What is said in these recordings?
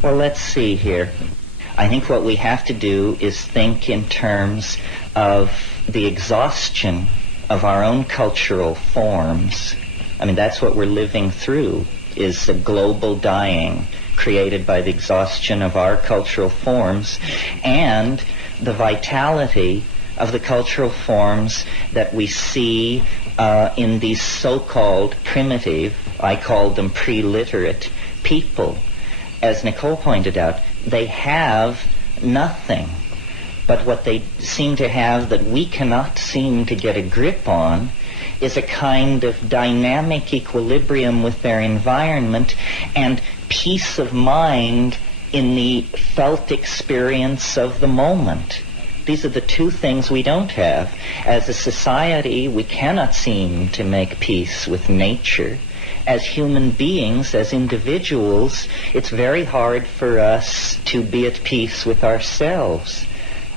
Well, let's see here. I think what we have to do is think in terms of the exhaustion of our own cultural forms. I mean, that's what we're living through, is a global dying created by the exhaustion of our cultural forms and the vitality of the cultural forms that we see in these so-called primitive, I called them pre-literate people. As Nicole pointed out, they have nothing. But what they seem to have that we cannot seem to get a grip on is a kind of dynamic equilibrium with their environment and peace of mind in the felt experience of the moment. These are the two things we don't have. As a society, we cannot seem to make peace with nature. As human beings, as individuals, it's very hard for us to be at peace with ourselves.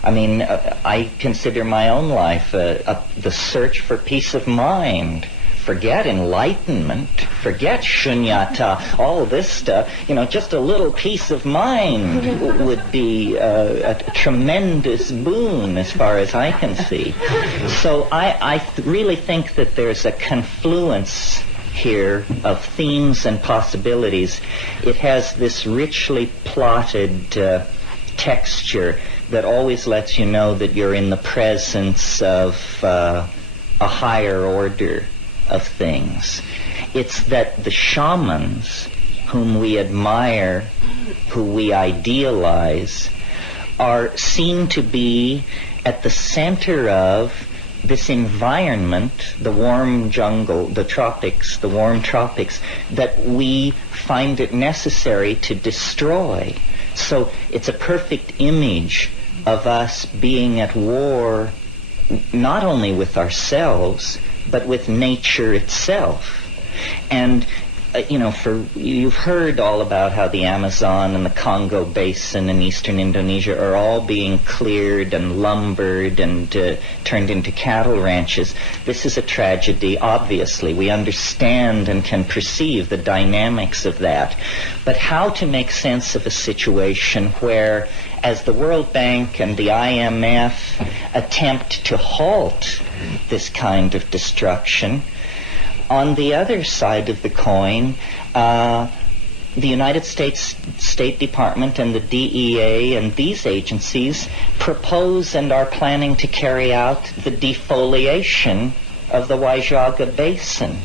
I mean, I consider my own life the search for peace of mind. Forget enlightenment, forget shunyata, all this stuff. You know, just a little peace of mind would be a tremendous boon as far as I can see. So I really think that there's a confluence here of themes and possibilities. It has this richly plotted texture that always lets you know that you're in the presence of a higher order of things. It's that the shamans whom we admire, who we idealize, are seen to be at the center of this environment, the warm jungle, the tropics, the warm tropics, that we find it necessary to destroy. So it's a perfect image of us being at war not only with ourselves, but with nature itself. And you've heard all about how the Amazon and the Congo Basin in eastern Indonesia are all being cleared and lumbered and turned into cattle ranches. This is a tragedy, obviously. We understand and can perceive the dynamics of that. But how to make sense of a situation where, as the World Bank and the IMF attempt to halt this kind of destruction, on the other side of the coin, the United States State Department and the DEA and these agencies propose and are planning to carry out the defoliation of the Waijaga Basin.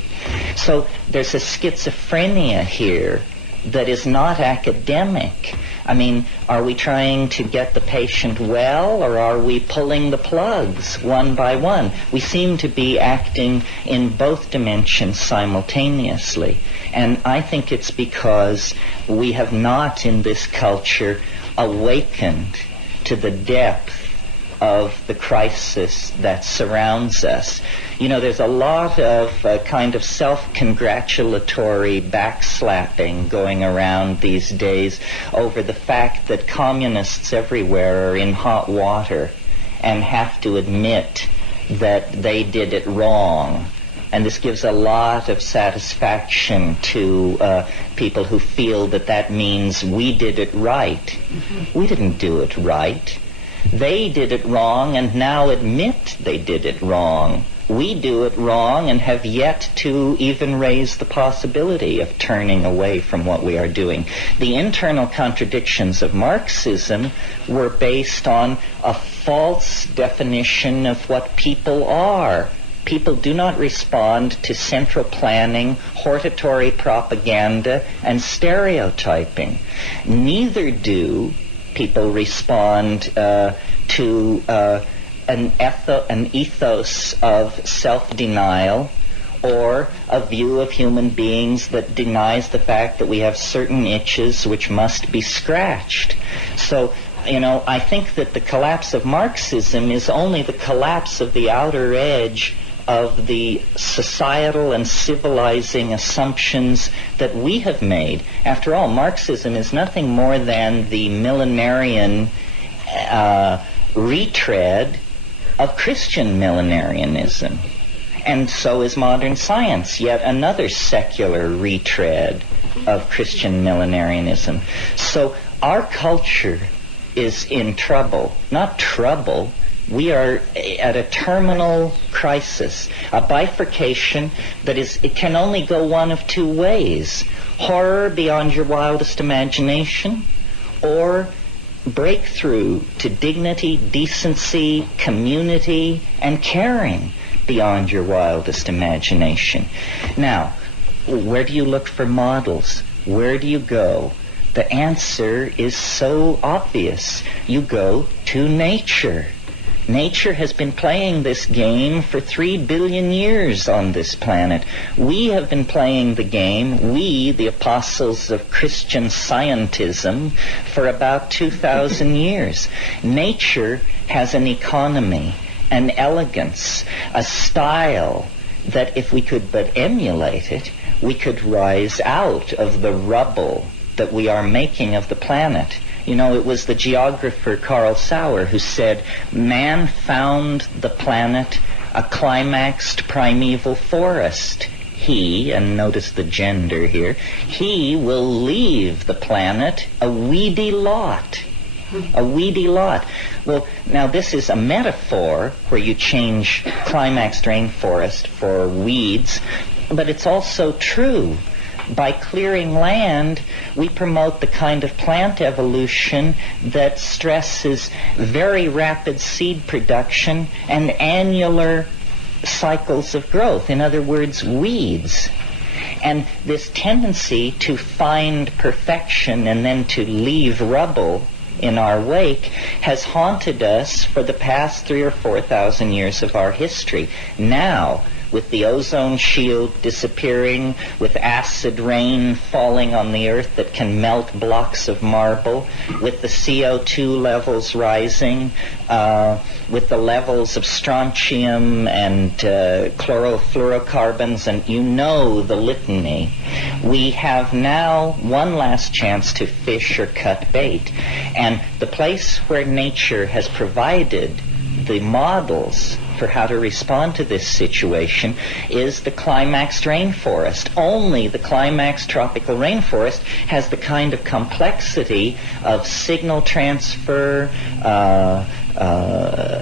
So there's a schizophrenia here that is not academic. I mean, are we trying to get the patient well, or are we pulling the plugs one by one? We seem to be acting in both dimensions simultaneously. And I think it's because we have not in this culture awakened to the depth of the crisis that surrounds us. You know, there's a lot of kind of self-congratulatory backslapping going around these days over the fact that communists everywhere are in hot water and have to admit that they did it wrong. And this gives a lot of satisfaction to people who feel that that means we did it right. Mm-hmm. We didn't do it right. They did it wrong and now admit they did it wrong. We do it wrong and have yet to even raise the possibility of turning away from what we are doing. The internal contradictions of Marxism were based on a false definition of what people are. People do not respond to central planning, hortatory propaganda, and stereotyping. Neither do people respond to an ethos of self-denial or a view of human beings that denies the fact that we have certain itches which must be scratched. So, you know, I think that the collapse of Marxism is only the collapse of the outer edge of the societal and civilizing assumptions that we have made. After all, Marxism is nothing more than the millenarian retread of Christian millenarianism. And so is modern science, yet another secular retread of Christian millenarianism. So our culture is in trouble. Not trouble. We are at a terminal crisis, a bifurcation that it can only go one of two ways: horror beyond your wildest imagination, or breakthrough to dignity, decency, community, and caring beyond your wildest imagination. Now, where do you look for models? Where do you go? The answer is so obvious. You go to nature. Nature has been playing this game for 3 billion years on this planet. We have been playing the game, we, the apostles of Christian scientism, for about 2,000 years. Nature has an economy, an elegance, a style that if we could but emulate it, we could rise out of the rubble that we are making of the planet. You know, it was the geographer Carl Sauer who said, man found the planet a climaxed primeval forest. He, and notice the gender here, he will leave the planet a weedy lot. A weedy lot. Well, now this is a metaphor where you change climaxed rainforest for weeds, but it's also true. By clearing land, we promote the kind of plant evolution that stresses very rapid seed production and annular cycles of growth. In other words, weeds. And this tendency to find perfection and then to leave rubble in our wake has haunted us for the past 3,000 or 4,000 years of our history. Now, with the ozone shield disappearing, with acid rain falling on the earth that can melt blocks of marble, with the CO2 levels rising, with the levels of strontium and chlorofluorocarbons, and you know the litany, we have now one last chance to fish or cut bait. And the place where nature has provided the models for how to respond to this situation is the climaxed rainforest. Only the climaxed tropical rainforest has the kind of complexity of signal transfer,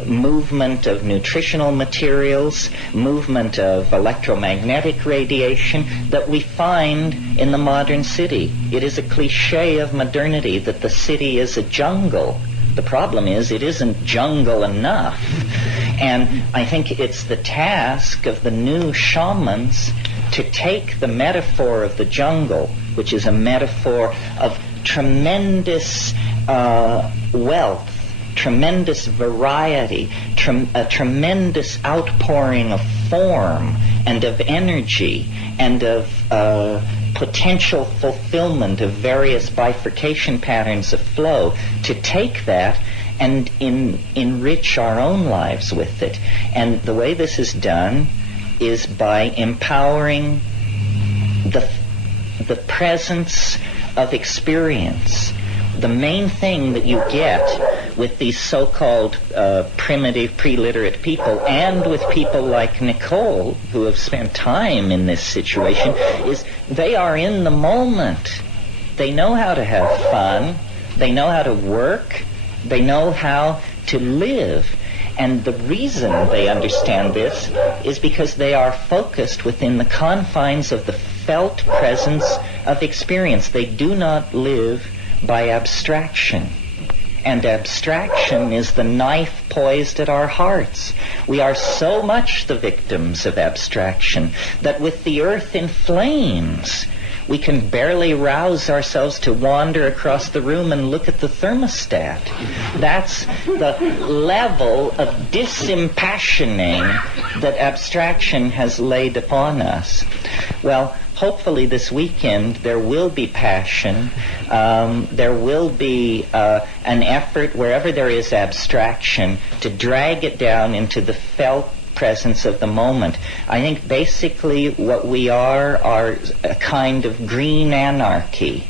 movement of nutritional materials, movement of electromagnetic radiation that we find in the modern city. It is a cliche of modernity that the city is a jungle. The problem is it isn't jungle enough. And I think it's the task of the new shamans to take the metaphor of the jungle, which is a metaphor of tremendous wealth, tremendous variety, a tremendous outpouring of form and of energy and of potential fulfillment of various bifurcation patterns of flow, to take that and enrich our own lives with it. And the way this is done is by empowering the presence of experience. The main thing that you get with these so-called primitive, pre-literate people, and with people like Nicole, who have spent time in this situation, is they are in the moment. They know how to have fun. They know how to work. They know how to live. And the reason they understand this is because they are focused within the confines of the felt presence of experience. They do not live by abstraction. And abstraction is the knife poised at our hearts. We are so much the victims of abstraction that with the earth in flames, we can barely rouse ourselves to wander across the room and look at the thermostat. That's the level of disimpassioning that abstraction has laid upon us. Well, hopefully this weekend there will be passion. There will be an effort wherever there is abstraction to drag it down into the felt presence of the moment. I think basically what we are a kind of green anarchy.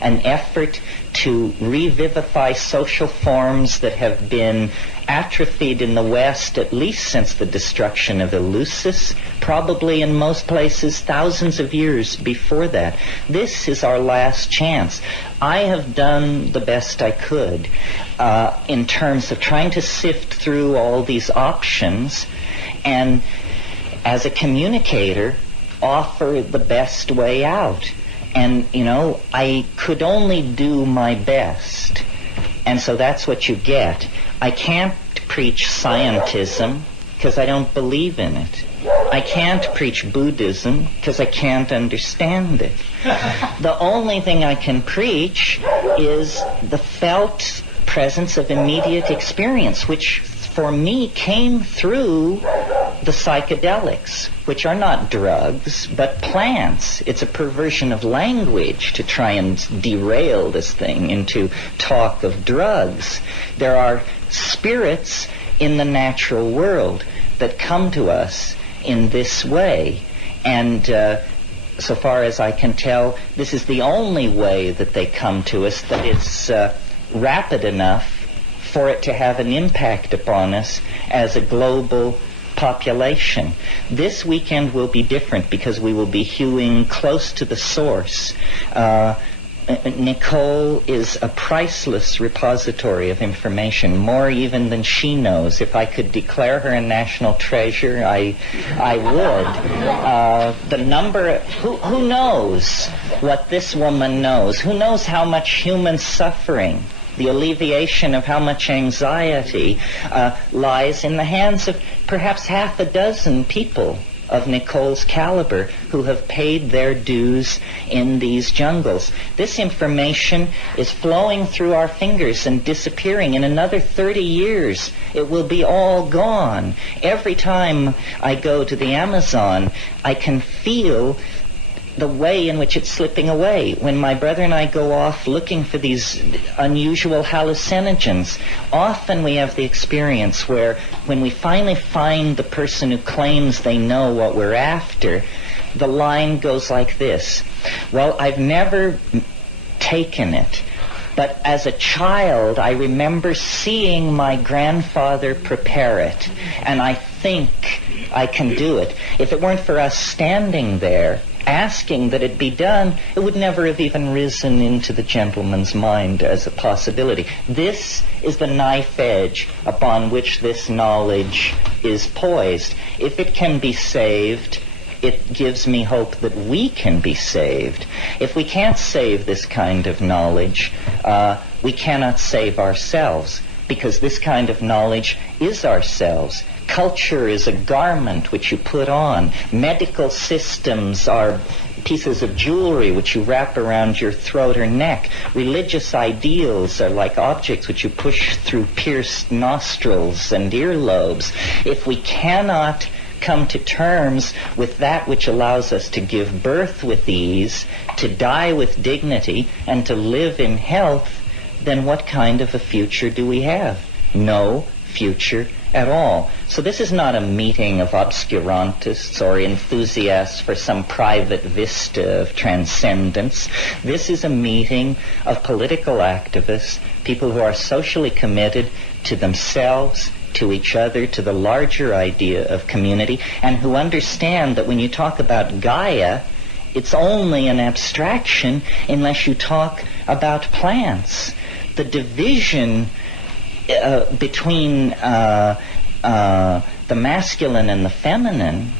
an effort to revivify social forms that have been atrophied in the West at least since the destruction of Eleusis, probably in most places thousands of years before that. This is our last chance. I have done the best I could in terms of trying to sift through all these options and, as a communicator, offer the best way out. And, I could only do my best. And so that's what you get. I can't preach scientism because I don't believe in it. I can't preach Buddhism because I can't understand it. The only thing I can preach is the felt presence of immediate experience, which for me came through the psychedelics, which are not drugs, but plants. It's a perversion of language to try and derail this thing into talk of drugs. There are spirits in the natural world that come to us in this way. And so far as I can tell, this is the only way that they come to us, that it's rapid enough for it to have an impact upon us as a global population. This weekend will be different because we will be hewing close to the source. Nicole is a priceless repository of information, more even than she knows. If I could declare her a national treasure, I would. The number, who knows what this woman knows? Who knows how much human suffering, the alleviation of how much anxiety lies in the hands of perhaps half a dozen people of Nicole's caliber who have paid their dues in these jungles. This information is flowing through our fingers and disappearing. In another 30 years, it will be all gone. Every time I go to the Amazon, I can feel the way in which it's slipping away. When my brother and I go off looking for these unusual hallucinogens, often we have the experience where when we finally find the person who claims they know what we're after, the line goes like this: well, I've never taken it, but as a child I remember seeing my grandfather prepare it, and I think I can do it. If it weren't for us standing there asking that it be done, it would never have even risen into the gentleman's mind as a possibility. This is the knife edge upon which this knowledge is poised. If it can be saved, it gives me hope that we can be saved. If we can't save this kind of knowledge, we cannot save ourselves, because this kind of knowledge is ourselves. Culture is a garment which you put on. Medical systems are pieces of jewelry which you wrap around your throat or neck. Religious ideals are like objects which you push through pierced nostrils and earlobes. If we cannot come to terms with that which allows us to give birth with ease, to die with dignity, and to live in health, then what kind of a future do we have? No future at all. So this is not a meeting of obscurantists or enthusiasts for some private vista of transcendence. This is a meeting of political activists, people who are socially committed to themselves, to each other, to the larger idea of community, and who understand that when you talk about Gaia, it's only an abstraction unless you talk about plants. The division between the masculine and the feminine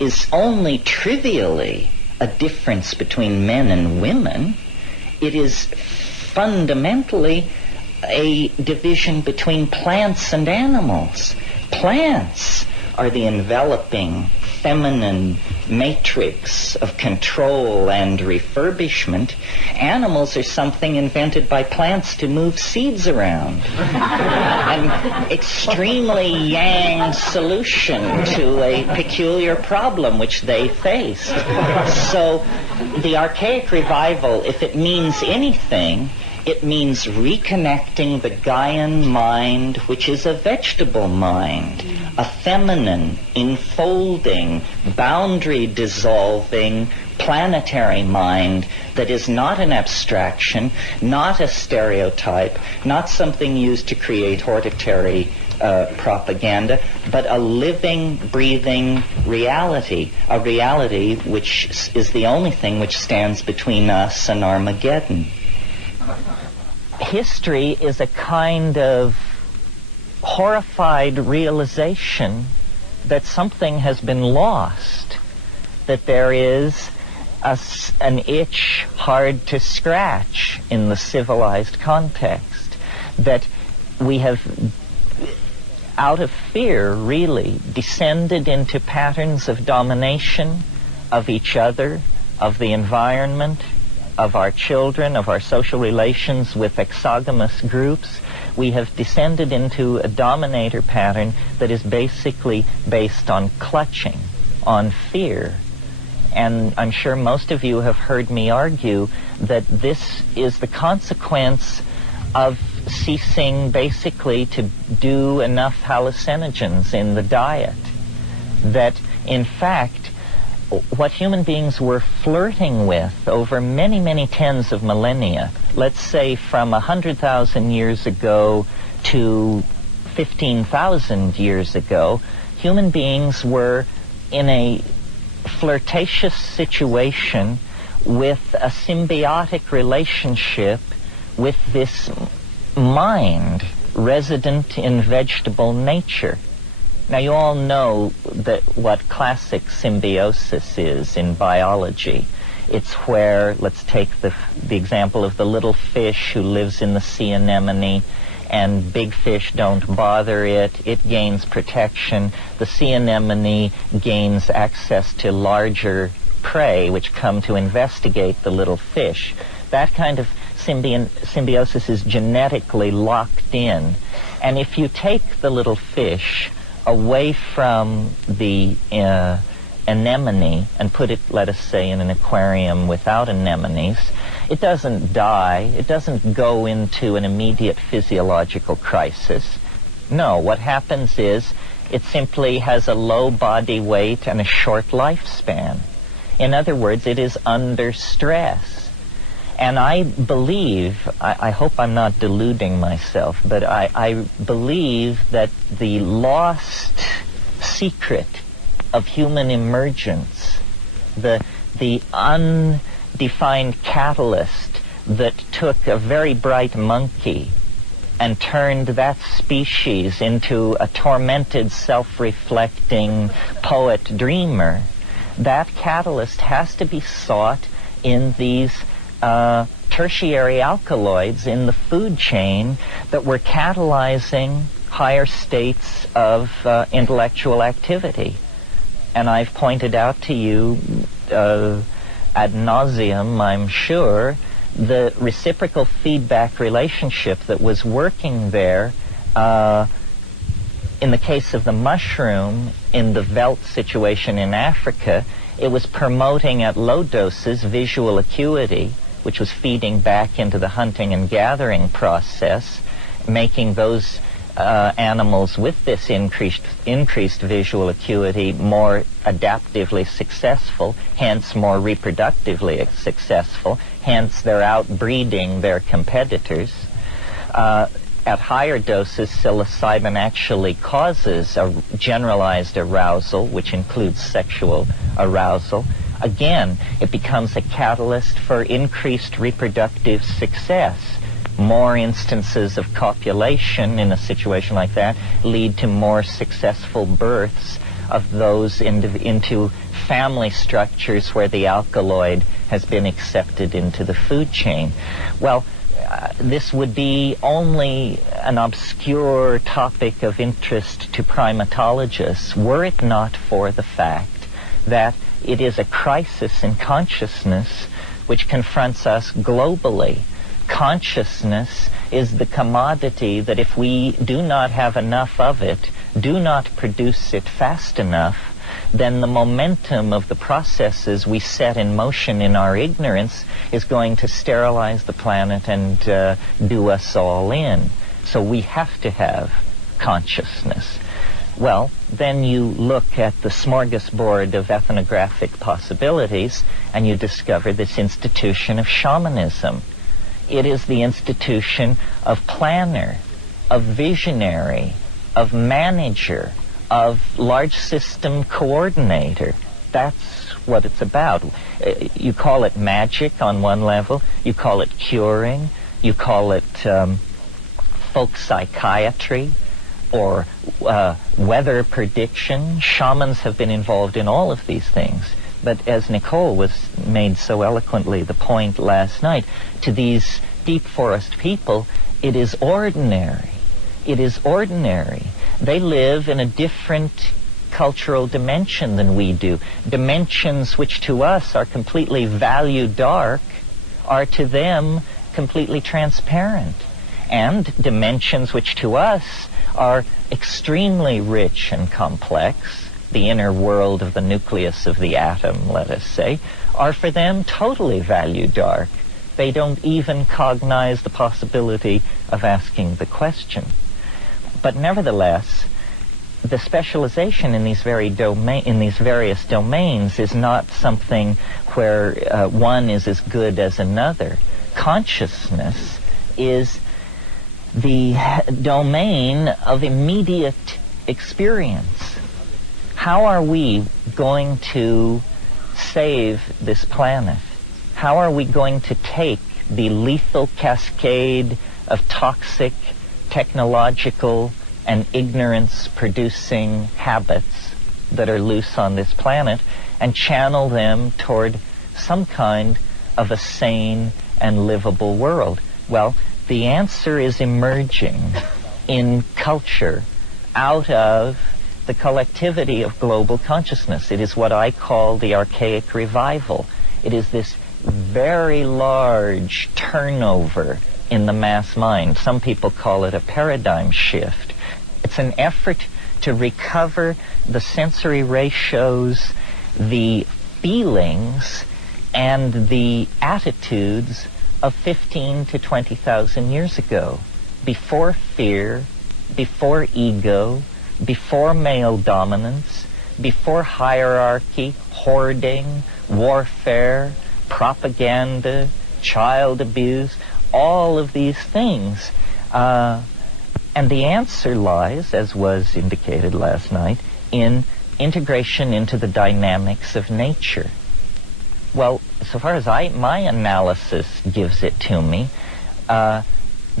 is only trivially a difference between men and women. It is fundamentally a division between plants and animals. Plants are the enveloping feminine matrix of control and refurbishment. Animals are something invented by plants to move seeds around. An extremely yang solution to a peculiar problem which they faced. So the archaic revival, if it means anything, it means reconnecting the Gaian mind, which is a vegetable mind, a feminine, enfolding, boundary-dissolving, planetary mind that is not an abstraction, not a stereotype, not something used to create hortatory propaganda, but a living, breathing reality, a reality which is the only thing which stands between us and Armageddon. History is a kind of horrified realization that something has been lost, that there is an itch hard to scratch in the civilized context, that we have, out of fear, really, descended into patterns of domination of each other, of the environment, of our children, of our social relations with exogamous groups. We have descended into a dominator pattern that is basically based on clutching, on fear. And I'm sure most of you have heard me argue that this is the consequence of ceasing basically to do enough hallucinogens in the diet. That, in fact, what human beings were flirting with over many, many tens of millennia, let's say from 100,000 years ago to 15,000 years ago, human beings were in a flirtatious situation with a symbiotic relationship with this mind resident in vegetable nature. Now, you all know that what classic symbiosis is in biology. It's where, let's take the example of the little fish who lives in the sea anemone, and big fish don't bother it. It gains protection. The sea anemone gains access to larger prey, which come to investigate the little fish. That kind of symbiosis is genetically locked in. And if you take the little fish away from the anemone and put it, let us say, in an aquarium without anemones, it doesn't die. It doesn't go into an immediate physiological crisis. No, what happens is it simply has a low body weight and a short lifespan. In other words, it is under stress. And I believe, I hope I'm not deluding myself, but I believe that the lost secret of human emergence, the undefined catalyst that took a very bright monkey and turned that species into a tormented, self-reflecting poet-dreamer, that catalyst has to be sought in these tertiary alkaloids in the food chain that were catalyzing higher states of intellectual activity. And I've pointed out to you ad nauseum, I'm sure, the reciprocal feedback relationship that was working there in the case of the mushroom, in the veldt situation in Africa. It was promoting at low doses visual acuity, which was feeding back into the hunting and gathering process, making those animals with this increased visual acuity more adaptively successful, hence more reproductively successful, hence they're outbreeding their competitors. At higher doses, psilocybin actually causes a generalized arousal, which includes sexual arousal. Again, it becomes a catalyst for increased reproductive success. More instances of copulation in a situation like that lead to more successful births of those into family structures where the alkaloid has been accepted into the food chain. Well, this would be only an obscure topic of interest to primatologists were it not for the fact that it is a crisis in consciousness which confronts us globally. Consciousness is the commodity that if we do not have enough of it, do not produce it fast enough, then the momentum of the processes we set in motion in our ignorance is going to sterilize the planet and do us all in. So we have to have consciousness. Well, then you look at the smorgasbord of ethnographic possibilities and you discover this institution of shamanism. It is the institution of planner, of visionary, of manager, of large system coordinator. That's what it's about. You call it magic on one level, you call it curing, you call it folk psychiatry, or weather prediction. Shamans have been involved in all of these things. But as Nicole was made so eloquently the point last night, to these deep forest people, it is ordinary. It is ordinary. They live in a different cultural dimension than we do. Dimensions which to us are completely value dark are to them completely transparent. And dimensions which to us are extremely rich and complex, the inner world of the nucleus of the atom, let us say, are for them totally value dark. They don't even cognize the possibility of asking the question. But nevertheless, the specialization in these various domains is not something where one is as good as another. Consciousness is the domain of immediate experience. How are we going to save this planet? How are we going to take the lethal cascade of toxic, technological, and ignorance-producing habits that are loose on this planet and channel them toward some kind of a sane and livable world? Well, the answer is emerging in culture out of the collectivity of global consciousness. It is what I call the archaic revival. It is this very large turnover in the mass mind. Some people call it a paradigm shift. It's an effort to recover the sensory ratios, the feelings, and the attitudes of 15 to 20,000 years ago, before fear, before ego, before male dominance, before hierarchy, hoarding, warfare, propaganda, child abuse, all of these things. And the answer lies, as was indicated last night, in integration into the dynamics of nature. Well, so far as my analysis gives it to me, the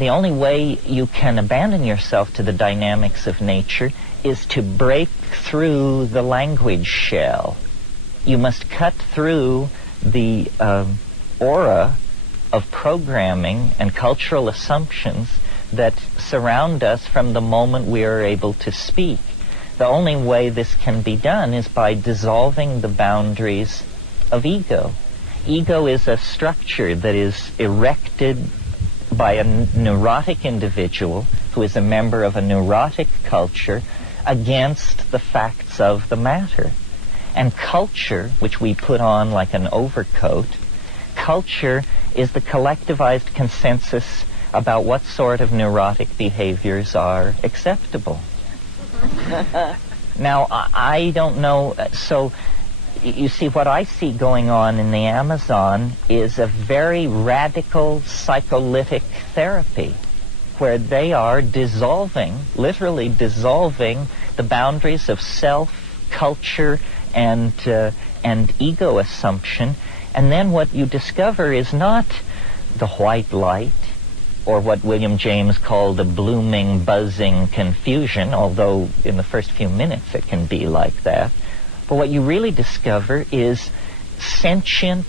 only way you can abandon yourself to the dynamics of nature is to break through the language shell. You must cut through the aura of programming and cultural assumptions that surround us from the moment we are able to speak. The only way this can be done is by dissolving the boundaries of ego. Ego is a structure that is erected by a neurotic individual who is a member of a neurotic culture against the facts of the matter. And culture, which we put on like an overcoat, culture is the collectivized consensus about what sort of neurotic behaviors are acceptable. Now, I don't know, so you see, what I see going on in the Amazon is a very radical psycholytic therapy where they are dissolving, literally dissolving the boundaries of self, culture, and ego assumption. And then what you discover is not the white light, or what William James called a blooming, buzzing confusion, although in the first few minutes it can be like that. But what you really discover is sentient,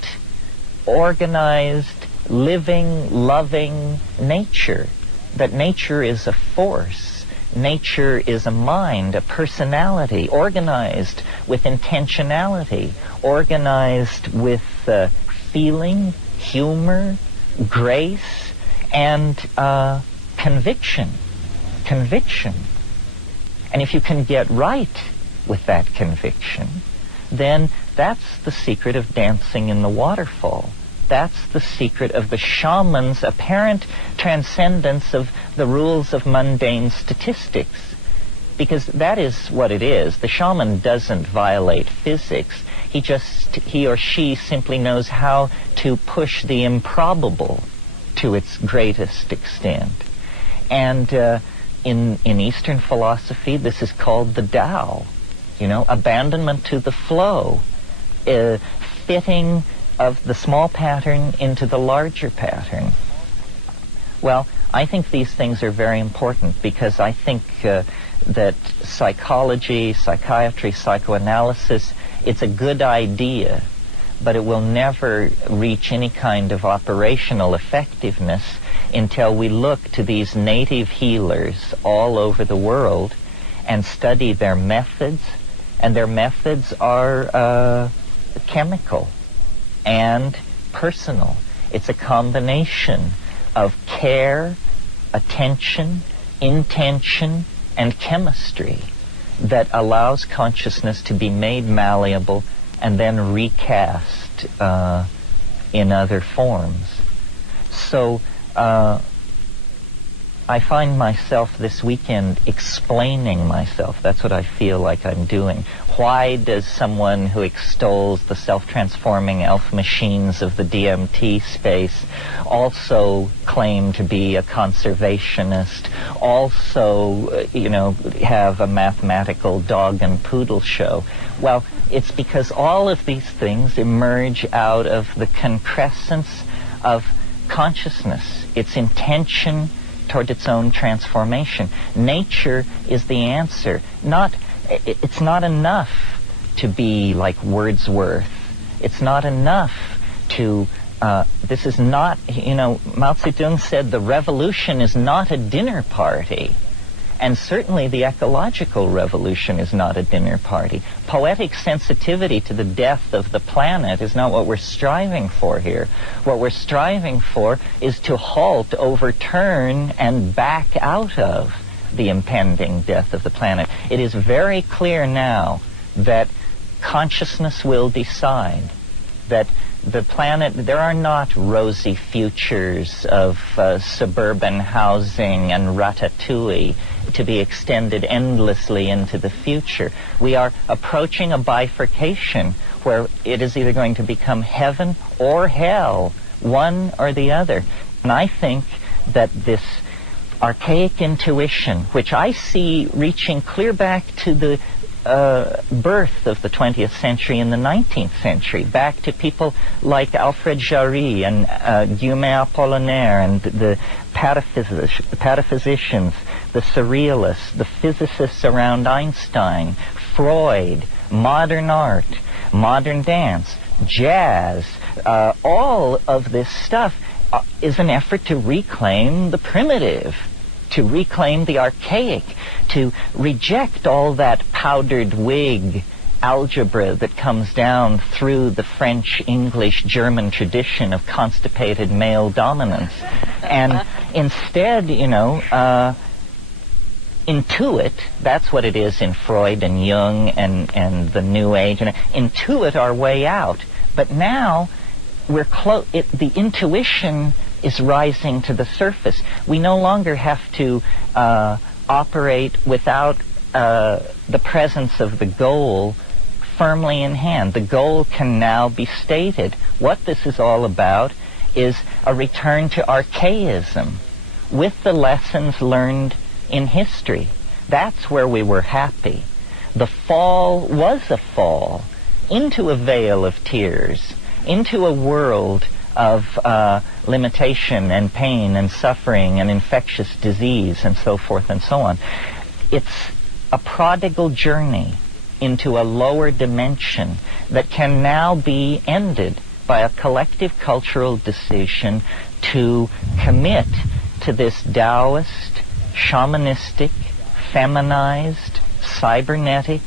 organized, living, loving nature. That nature is a force. Nature is a mind, a personality, organized with intentionality, organized with feeling, humor, grace, and conviction. And if you can get right with that conviction, then that's the secret of dancing in the waterfall. That's the secret of the shaman's apparent transcendence of the rules of mundane statistics. because that is what it is. The shaman doesn't violate physics. He or she simply knows how to push the improbable to its greatest extent. And in Eastern philosophy, this is called the Tao, abandonment to the flow, fitting of the small pattern into the larger pattern. Well, I think these things are very important because I think that psychology, psychiatry, psychoanalysis, it's a good idea, but it will never reach any kind of operational effectiveness until we look to these native healers all over the world and study their methods, and their methods are chemical and personal. It's a combination of care, attention, intention, and chemistry that allows consciousness to be made malleable and then recast in other forms. So I find myself this weekend explaining myself. That's what I feel like I'm doing. Why does someone who extols the self-transforming elf machines of the DMT space also claim to be a conservationist, also, have a mathematical dog and poodle show? Well, it's because all of these things emerge out of the concrescence of consciousness, its intention toward its own transformation. Nature is the answer. It's not enough to be like Wordsworth. It's not enough to, this is not, Mao Zedong said the revolution is not a dinner party. And certainly the ecological revolution is not a dinner party. Poetic sensitivity to the death of the planet is not what we're striving for here. What we're striving for is to halt, overturn, and back out of the impending death of the planet. It is very clear now that consciousness will decide that the planet, there are not rosy futures of suburban housing and ratatouille to be extended endlessly into the future. We are approaching a bifurcation where it is either going to become heaven or hell, one or the other. And I think that this archaic intuition, which I see reaching clear back to the birth of the 20th century and the 19th century, back to people like Alfred Jarry and Guillaume Apollinaire and the pataphysicians, the surrealists, the physicists around Einstein, Freud, modern art, modern dance, jazz, all of this stuff is an effort to reclaim the primitive, to reclaim the archaic, to reject all that powdered wig algebra that comes down through the French, English, German tradition of constipated male dominance. And instead, intuit, that's what it is in Freud and Jung and the New Age, and intuit our way out. But now we're the intuition is rising to the surface. We no longer have to operate without the presence of the goal firmly in hand. The goal can now be stated. What this is all about is a return to archaism with the lessons learned in history. That's where we were happy. The fall was a fall into a veil of tears, into a world of limitation and pain and suffering and infectious disease and so forth and so on. It's a prodigal journey into a lower dimension that can now be ended by a collective cultural decision to commit to this Taoist, shamanistic, feminized, cybernetic,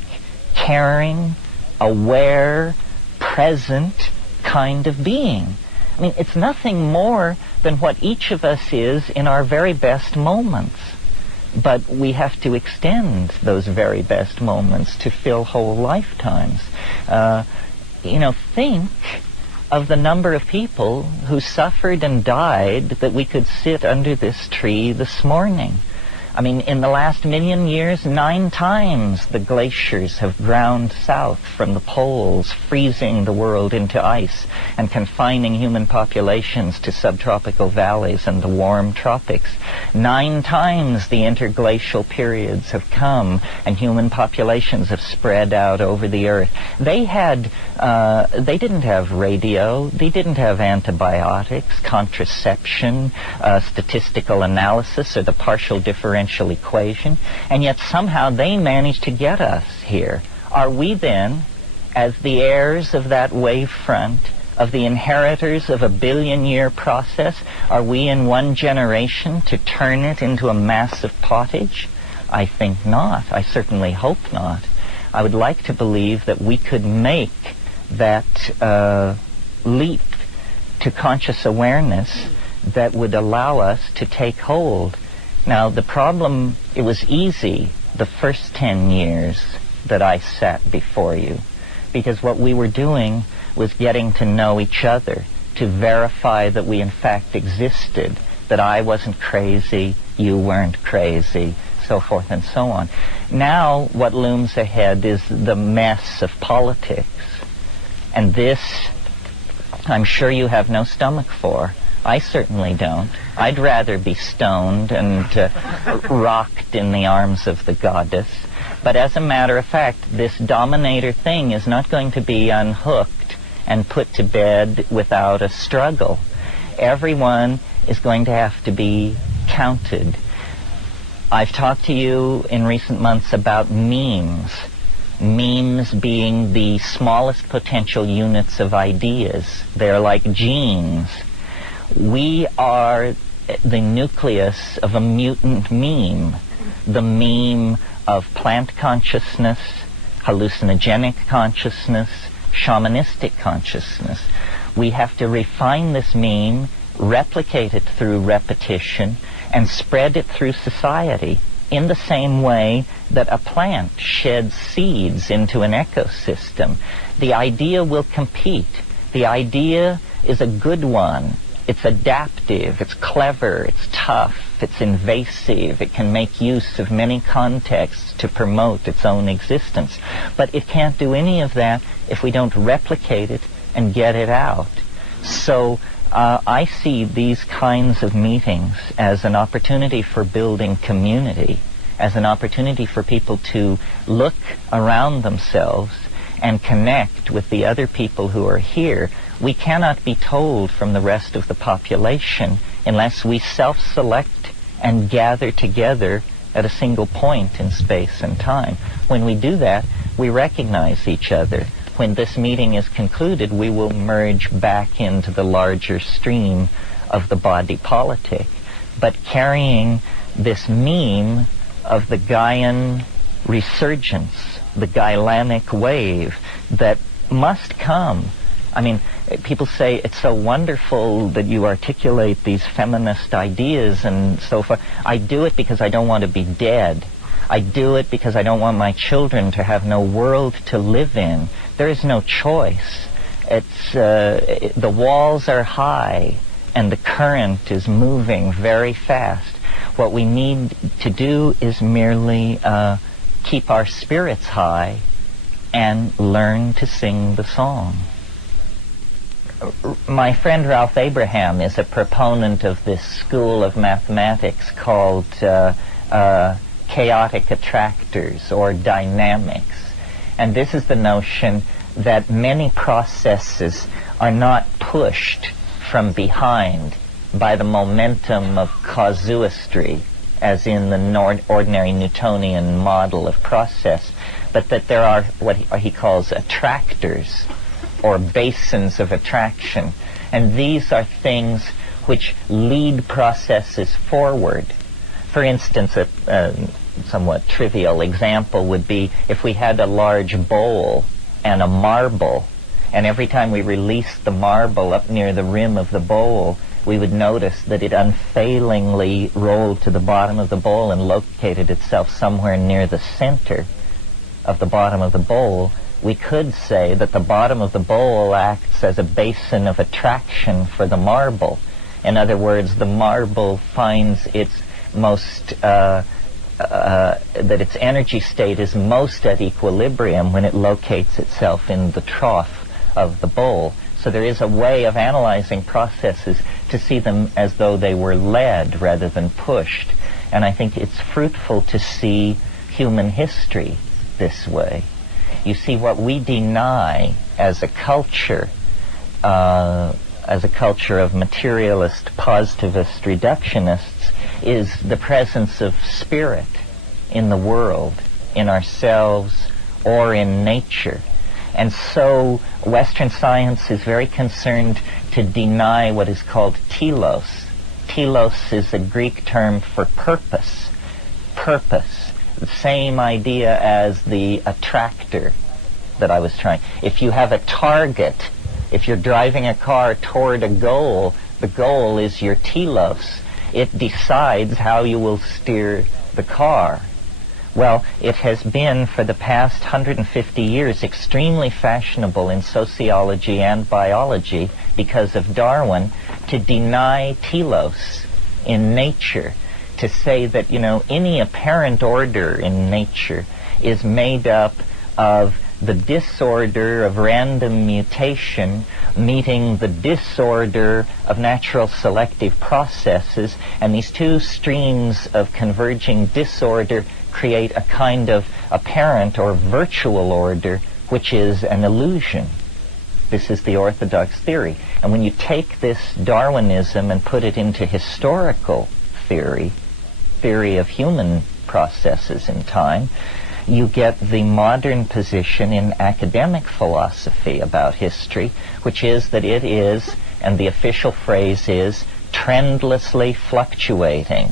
caring, aware, present kind of being. I mean, it's nothing more than what each of us is in our very best moments. But we have to extend those very best moments to fill whole lifetimes. Think of the number of people who suffered and died that we could sit under this tree this morning. I mean, in the last million years, 9 times the glaciers have ground south from the poles, freezing the world into ice and confining human populations to subtropical valleys and the warm tropics. 9 times the interglacial periods have come and human populations have spread out over the earth. They didn't have radio, they didn't have antibiotics, contraception, statistical analysis, or the partial differential equation, and yet somehow they managed to get us here. Are we then, as the heirs of that wave front, of the inheritors of a billion-year process, are we in one generation to turn it into a massive pottage? I think not. I certainly hope not. I would like to believe that we could make that leap to conscious awareness that would allow us to take hold. Now, the problem, it was easy the first 10 years that I sat before you, because what we were doing was getting to know each other, to verify that we in fact existed, that I wasn't crazy, you weren't crazy, so forth and so on. Now, what looms ahead is the mess of politics. And this, I'm sure you have no stomach for. I certainly don't. I'd rather be stoned and rocked in the arms of the goddess. But as a matter of fact, this dominator thing is not going to be unhooked and put to bed without a struggle. Everyone is going to have to be counted. I've talked to you in recent months about memes. Memes being the smallest potential units of ideas. They're like genes. We are the nucleus of a mutant meme. The meme of plant consciousness, hallucinogenic consciousness, shamanistic consciousness. We have to refine this meme, replicate it through repetition, and spread it through society in the same way that a plant sheds seeds into an ecosystem. The idea will compete. The idea is a good one. It's adaptive, it's clever, it's tough, it's invasive, it can make use of many contexts to promote its own existence. But it can't do any of that if we don't replicate it and get it out. So I see these kinds of meetings as an opportunity for building community, as an opportunity for people to look around themselves and connect with the other people who are here. We cannot be told from the rest of the population unless we self-select and gather together at a single point in space and time. When we do that, we recognize each other. When this meeting is concluded, we will merge back into the larger stream of the body politic. But carrying this meme of the Gaian resurgence, the Gailanic wave that must come. I mean, people say it's so wonderful that you articulate these feminist ideas and so forth. I do it because I don't want to be dead. I do it because I don't want my children to have no world to live in. There is no choice. The walls are high and the current is moving very fast. What we need to do is merely keep our spirits high and learn to sing the song. My friend Ralph Abraham is a proponent of this school of mathematics called chaotic attractors or dynamics. And this is the notion that many processes are not pushed from behind by the momentum of casuistry, as in the ordinary Newtonian model of process, but that there are what he calls attractors, or basins of attraction. And these are things which lead processes forward. For instance, a somewhat trivial example would be if we had a large bowl and a marble, and every time we released the marble up near the rim of the bowl, we would notice that it unfailingly rolled to the bottom of the bowl and located itself somewhere near the center of the bottom of the bowl. We could say that the bottom of the bowl acts as a basin of attraction for the marble. In other words, the marble finds its most that its energy state is most at equilibrium when it locates itself in the trough of the bowl. So there is a way of analyzing processes to see them as though they were led rather than pushed. And I think it's fruitful to see human history this way. You see, what we deny as a culture of materialist, positivist reductionists, is the presence of spirit in the world, in ourselves, or in nature. And so Western science is very concerned to deny what is called telos. Telos is a Greek term for purpose. Purpose. The same idea as the attractor that I was trying. If you have a target, if you're driving a car toward a goal, the goal is your telos. It decides how you will steer the car. Well, it has been for the past 150 years extremely fashionable in sociology and biology because of Darwin to deny telos in nature, to say that, any apparent order in nature is made up of the disorder of random mutation meeting the disorder of natural selective processes, and these two streams of converging disorder create a kind of apparent or virtual order, which is an illusion. This is the orthodox theory. And when you take this Darwinism and put it into historical theory of human processes in time, you get the modern position in academic philosophy about history, which is that it is, and the official phrase is, trendlessly fluctuating.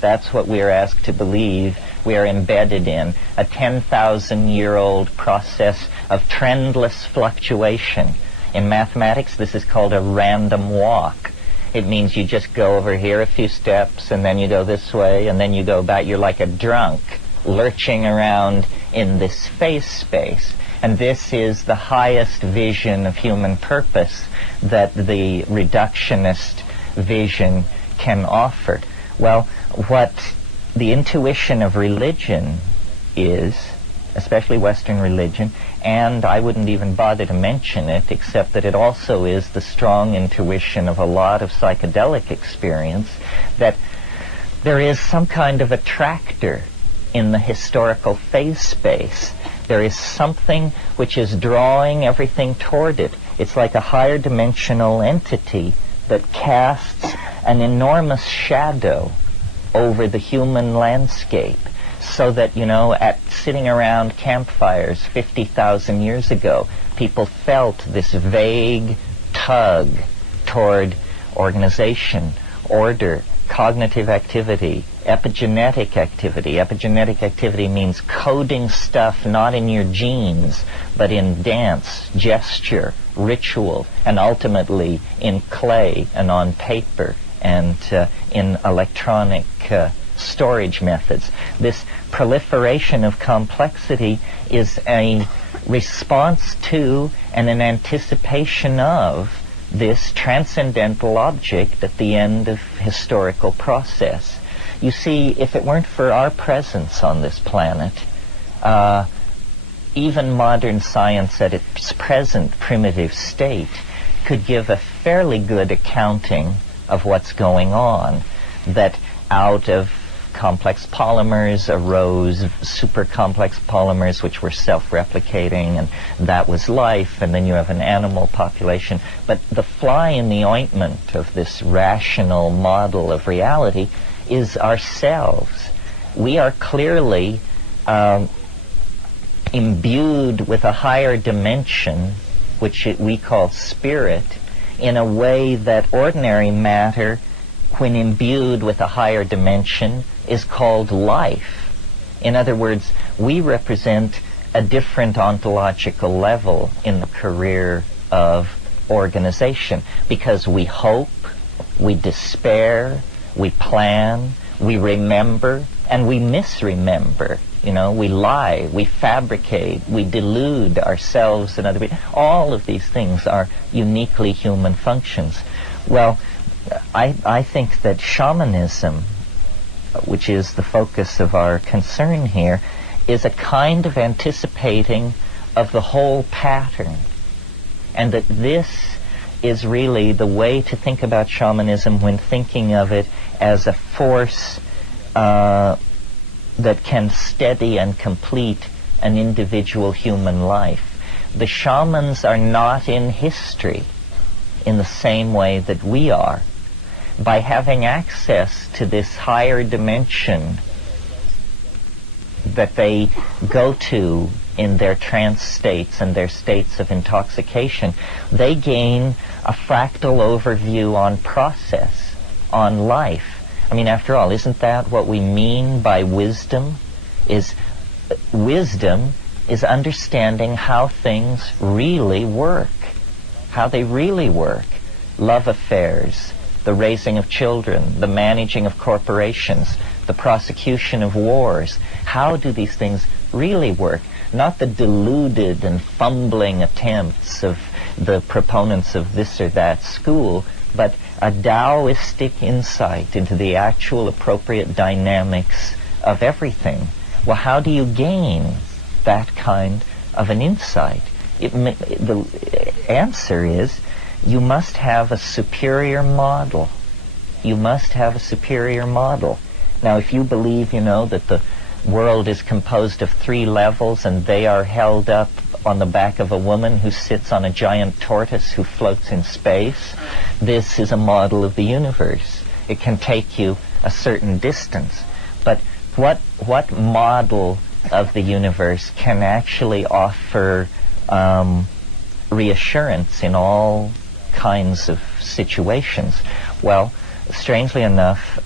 That's what we are asked to believe we are embedded in, a 10,000-year-old process of trendless fluctuation. In mathematics, this is called a random walk. It means you just go over here a few steps, and then you go this way, and then you go back. You're like a drunk, lurching around in this phase space. And this is the highest vision of human purpose that the reductionist vision can offer. Well, what the intuition of religion is, especially Western religion, and I wouldn't even bother to mention it, except that it also is the strong intuition of a lot of psychedelic experience, that there is some kind of attractor in the historical phase space. There is something which is drawing everything toward it. It's like a higher dimensional entity that casts an enormous shadow over the human landscape, so that, at sitting around campfires 50,000 years ago, people felt this vague tug toward organization, order, cognitive activity, epigenetic activity. Epigenetic activity means coding stuff not in your genes, but in dance, gesture, ritual, and ultimately in clay and on paper and in electronic storage methods. This proliferation of complexity is a response to and an anticipation of this transcendental object at the end of historical process. You see, if it weren't for our presence on this planet, even modern science at its present primitive state could give a fairly good accounting of what's going on, that out of complex polymers arose super complex polymers which were self-replicating, and that was life, and then you have an animal population. But the fly in the ointment of this rational model of reality is ourselves. We are clearly imbued with a higher dimension, which we call spirit, in a way that ordinary matter, when imbued with a higher dimension, is called life. In other words, we represent a different ontological level in the career of organization, because we hope, we despair, we plan, we remember, and we misremember. We lie, we fabricate, we delude ourselves and other people. All of these things are uniquely human functions. Well, I think that shamanism which is the focus of our concern here, is a kind of anticipating of the whole pattern. And that this is really the way to think about shamanism when thinking of it as a force that can steady and complete an individual human life. The shamans are not in history in the same way that we are. By having access to this higher dimension that they go to in their trance states and their states of intoxication, they gain a fractal overview on process, on life. I mean, after all, isn't that what we mean by wisdom? Wisdom is understanding how things really work, how they really work. Love affairs, the raising of children, the managing of corporations, the prosecution of wars. How do these things really work? Not the deluded and fumbling attempts of the proponents of this or that school, but a Taoistic insight into the actual appropriate dynamics of everything. Well, how do you gain that kind of an insight? The answer is you must have a superior model. You must have a superior model. Now, if you believe, that the world is composed of 3 levels and they are held up on the back of a woman who sits on a giant tortoise who floats in space, this is a model of the universe. It can take you a certain distance. But what model of the universe can actually offer reassurance in all kinds of situations? Well, strangely enough,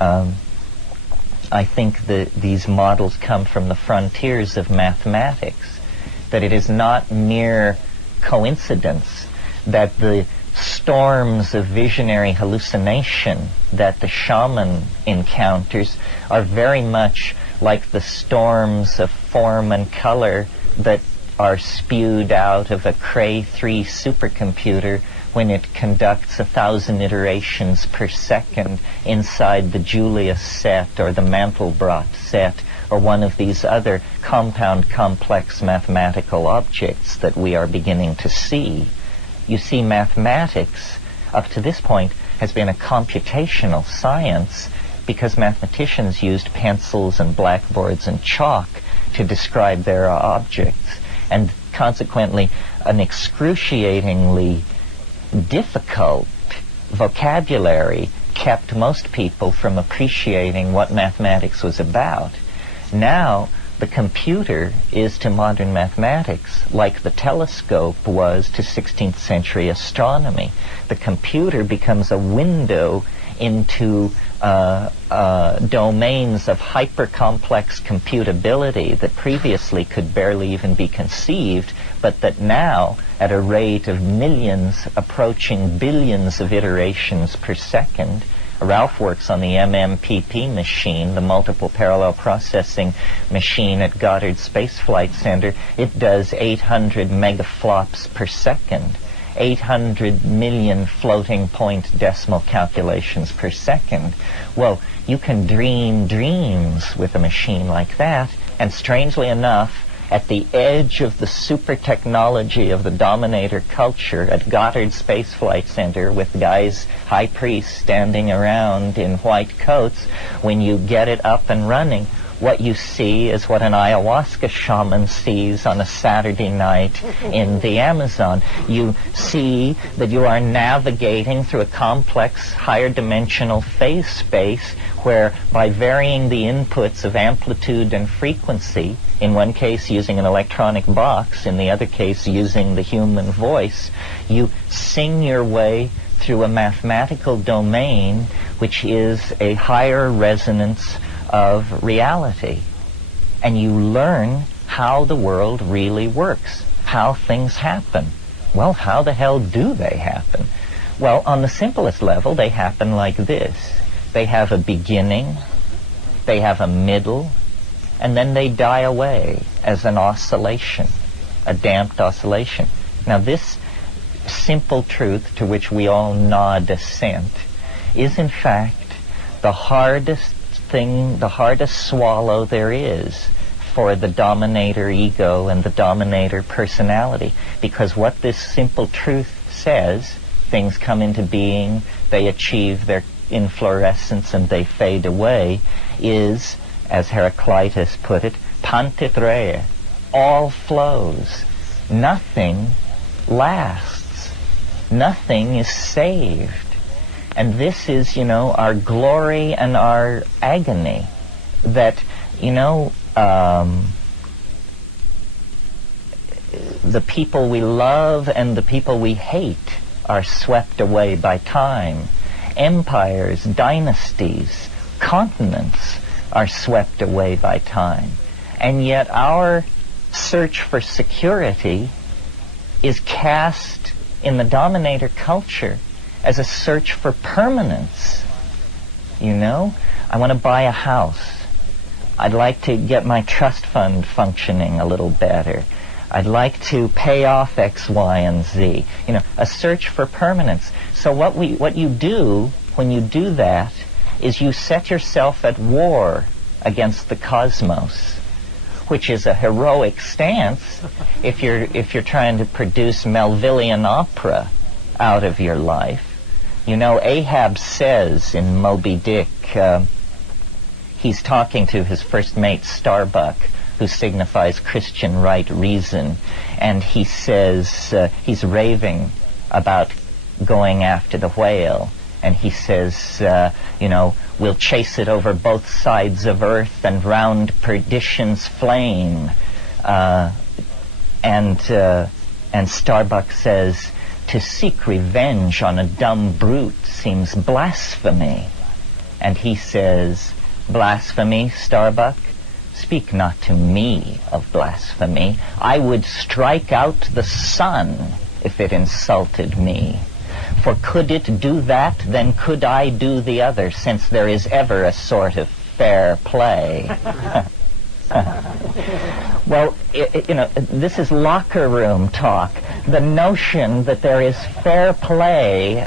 I think that these models come from the frontiers of mathematics, that it is not mere coincidence that the storms of visionary hallucination that the shaman encounters are very much like the storms of form and color that are spewed out of a Cray 3 supercomputer when it conducts 1,000 iterations per second inside the Julius set or the Mandelbrot set or one of these other compound complex mathematical objects that we are beginning to see. You see, mathematics up to this point has been a computational science because mathematicians used pencils and blackboards and chalk to describe their objects, and consequently an excruciatingly difficult vocabulary kept most people from appreciating what mathematics was about. Now, the computer is to modern mathematics like the telescope was to 16th century astronomy. The computer becomes a window into domains of hyper-complex computability that previously could barely even be conceived, but that now, at a rate of millions approaching billions of iterations per second, Ralph works on the MMPP machine, the multiple parallel processing machine at Goddard Space Flight Center. It does 800 megaflops per second. 800 million floating point decimal calculations per second. Well, you can dream dreams with a machine like that, and strangely enough, at the edge of the super technology of the dominator culture at Goddard Space Flight Center with guys, high priests standing around in white coats, when you get it up and running, what you see is what an ayahuasca shaman sees on a Saturday night in the Amazon. You see that you are navigating through a complex, higher dimensional phase space where, by varying the inputs of amplitude and frequency, in one case using an electronic box, in the other case using the human voice, you sing your way through a mathematical domain which is a higher resonance of reality. And you learn how the world really works, how things happen. Well, how the hell do they happen? Well, on the simplest level, they happen like this. They have a beginning, they have a middle, and then they die away as an oscillation, a damped oscillation. Now, this simple truth to which we all nod assent is in fact the hardest something, the hardest swallow there is for the dominator ego and the dominator personality. Because what this simple truth says, things come into being, they achieve their inflorescence and they fade away, is, as Heraclitus put it, pantitreia, all flows. Nothing lasts. Nothing is saved. And this is, our glory and our agony. That, the people we love and the people we hate are swept away by time. Empires, dynasties, continents are swept away by time. And yet our search for security is cast in the dominator culture as a search for permanence. I want to buy a house. I'd like to get my trust fund functioning a little better. I'd like to pay off X, Y, and Z. A search for permanence. So what you do when you do that is you set yourself at war against the cosmos, which is a heroic stance if you're trying to produce Melvillian opera out of your life. Ahab says in Moby Dick, he's talking to his first mate Starbuck, who signifies Christian right reason, and he says, he's raving about going after the whale, and he says, we'll chase it over both sides of earth and round perdition's flame. And Starbuck says, to seek revenge on a dumb brute seems blasphemy. And he says, blasphemy, Starbuck? Speak not to me of blasphemy. I would strike out the sun if it insulted me. For could it do that, then could I do the other, since there is ever a sort of fair play. Well, this is locker room talk. The notion that there is fair play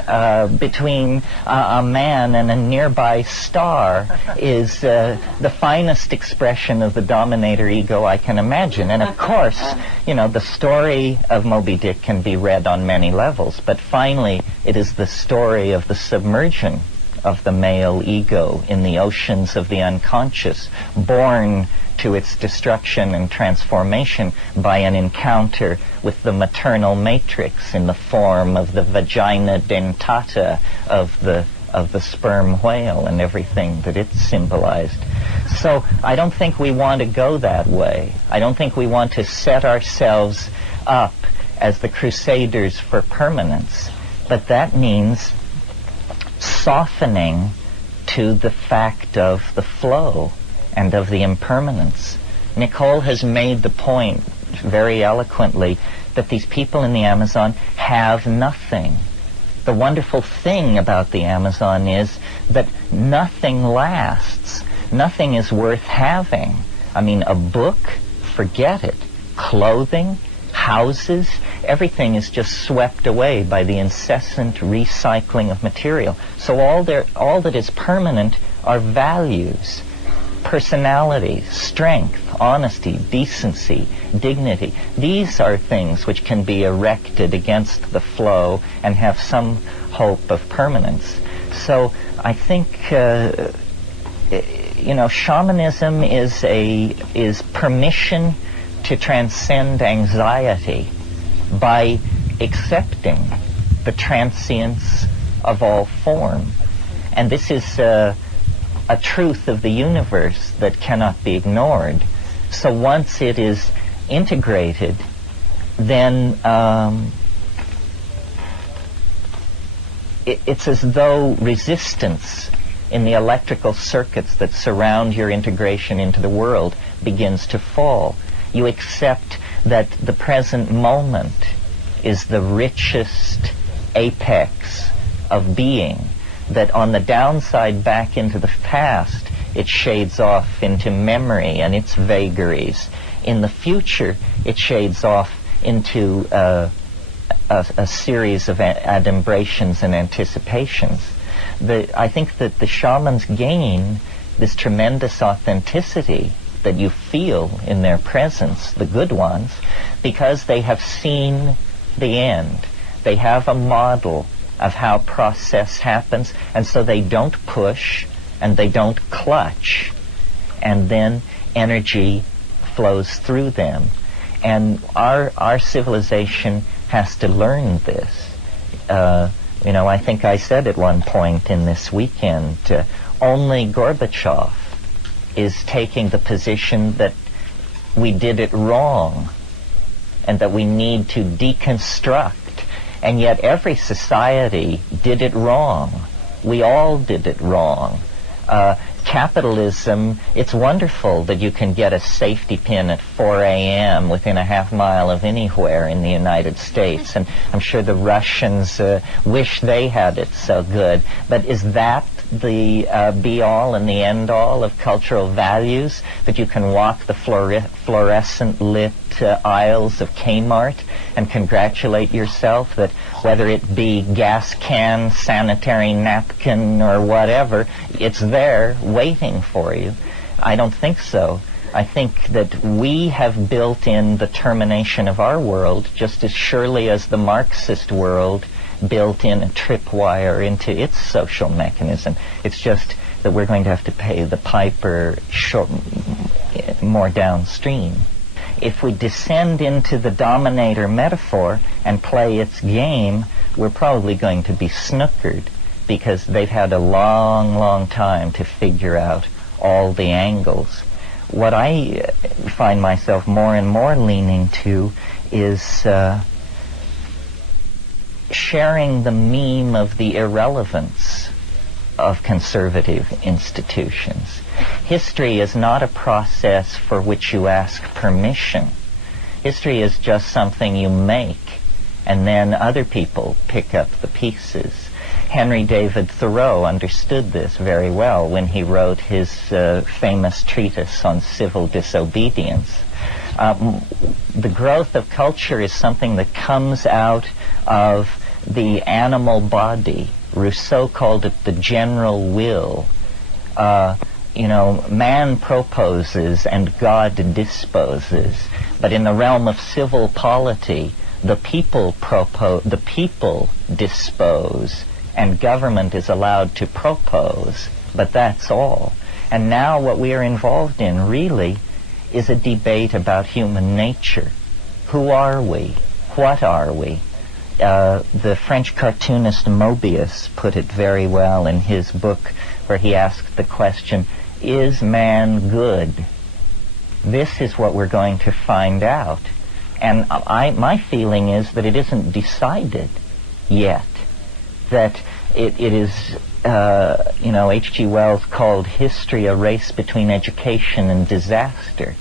between a man and a nearby star is the finest expression of the dominator ego I can imagine. And of course, the story of Moby Dick can be read on many levels, but finally it is the story of the submersion of the male ego in the oceans of the unconscious, born to its destruction and transformation by an encounter with the maternal matrix in the form of the vagina dentata of the sperm whale and everything that it symbolized. So I don't think we want to go that way. I don't think we want to set ourselves up as the crusaders for permanence, but that means softening to the fact of the flow and of the impermanence. Nicole has made the point very eloquently that these people in the Amazon have nothing. The wonderful thing about the Amazon is that nothing lasts. Nothing is worth having. I mean, a book, forget it. Clothing, houses, everything is just swept away by the incessant recycling of material. So all that is permanent are values, personality, strength, honesty, decency, dignity. These are things which can be erected against the flow and have some hope of permanence. So I think shamanism is permission to transcend anxiety by accepting the transience of all form. And this is a truth of the universe that cannot be ignored. So once it is integrated, then it's as though resistance in the electrical circuits that surround your integration into the world begins to fall. You accept that the present moment is the richest apex of being, that on the downside back into the past, it shades off into memory and its vagaries. In the future, it shades off into a series of adumbrations and anticipations. I think that the shaman's gain this tremendous authenticity that you feel in their presence, the good ones, because they have seen the end. They have a model of how process happens, and so they don't push and they don't clutch, and then energy flows through them. And our civilization has to learn this. I think I said at one point in this weekend, only Gorbachev is taking the position that we did it wrong and that we need to deconstruct. And yet every society did it wrong. We all did it wrong. Capitalism, it's wonderful that you can get a safety pin at 4 a.m. within a half mile of anywhere in the United States, and I'm sure the Russians wish they had it so good. But is that the be-all and the end-all of cultural values, that you can walk the fluorescent lit aisles of Kmart and congratulate yourself that whether it be gas can, sanitary napkin, or whatever, it's there waiting for you? I don't think so. I think that we have built in the termination of our world just as surely as the Marxist world built in a tripwire into its social mechanism. It's just that we're going to have to pay the piper more downstream. If we descend into the dominator metaphor and play its game, we're probably going to be snookered, because they've had a long, long time to figure out all the angles. What I find myself more and more leaning to is sharing the meme of the irrelevance of conservative institutions. History is not a process for which you ask permission. History is just something you make, and then other people pick up the pieces. Henry David Thoreau understood this very well when he wrote his famous treatise on civil disobedience. The growth of culture is something that comes out of the animal body. Rousseau called it the general will. Man proposes and God disposes. But in the realm of civil polity, the people dispose, and government is allowed to propose. But that's all. And now what we are involved in really is a debate about human nature. Who are we? What are we? The French cartoonist Mobius put it very well in his book, where he asked the question, is man good? This is what we're going to find out. And my feeling is that it isn't decided yet. That it is, H.G. Wells called history a race between education and disaster.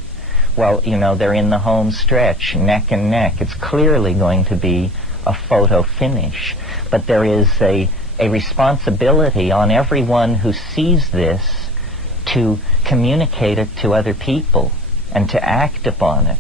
Well, they're in the home stretch, neck and neck. It's clearly going to be a photo finish. But there is a responsibility on everyone who sees this to communicate it to other people and to act upon it.